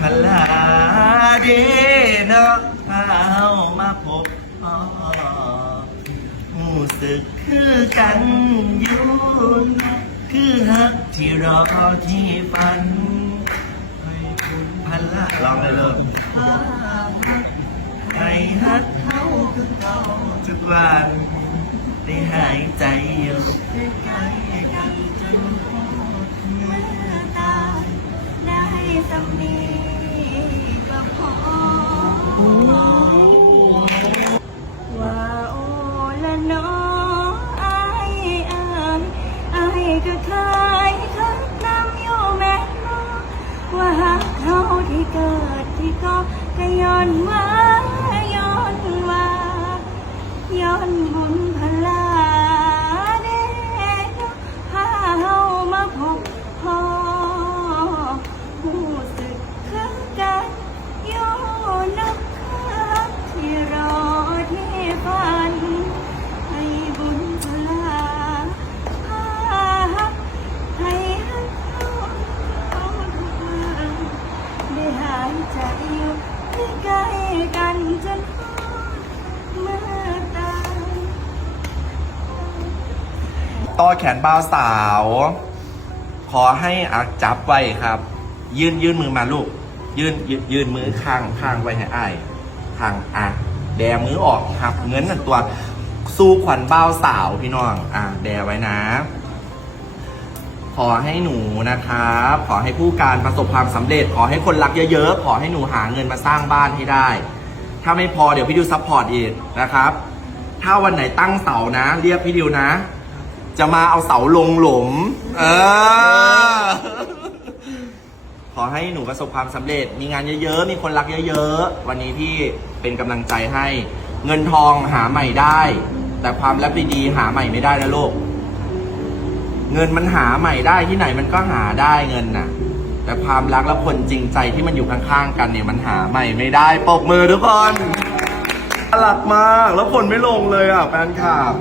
พลาเดเนาะพาเฮามาพบพ่อรู้สึกคือกันอยู่นะคือฮักที่รอที่ฝันให้บุญพลาลองเลยเลยพาฮักให้ฮักเขาคือเขาทุกวันได้หายใจอยู่ใกล้กันจน เขาที่ ต่อแขนบ่าวสาว ขอให้อาจับไว้ครับ ยื่นยื่นมือมาลูก ยื่นยืนยืนมือข้างข้างไว้ให้อ้ายข้างอะแดมือออกครับเงินนั่นตัว สู้ขวัญบ่าวสาวพี่น้อง อะแดไว้นะ ขอให้หนูนะครับ ขอให้ผู้การประสบความสำเร็จ ขอให้คนรักเยอะๆ ขอให้หนูหาเงินมาสร้างบ้านให้ได้ ถ้าไม่พอเดี๋ยวพี่ดิวซัพพอร์ตอีกนะครับ ถ้าวันไหนตั้งเสานะ เรียกพี่ดิวนะ จะมาเอาเสาลงหลุม เออ ขอให้หนูประสบความสำเร็จ มีงานเยอะๆ มีคนรักเยอะๆ วันนี้พี่เป็นกำลังใจให้ เงินทองหาใหม่ได้ แต่ความรักดีๆหาใหม่ไม่ได้นะลูกเงินมันหาใหม่ได้ที่ไหนมันก็หาได้เงินน่ะ แต่ความรักและคนจริงใจที่มันอยู่ข้างๆกันเนี่ยมันหาใหม่ไม่ได้ปรบมือทุกคนน่ารักมาก แล้วคนไม่ลงเลยอะแฟนคลับ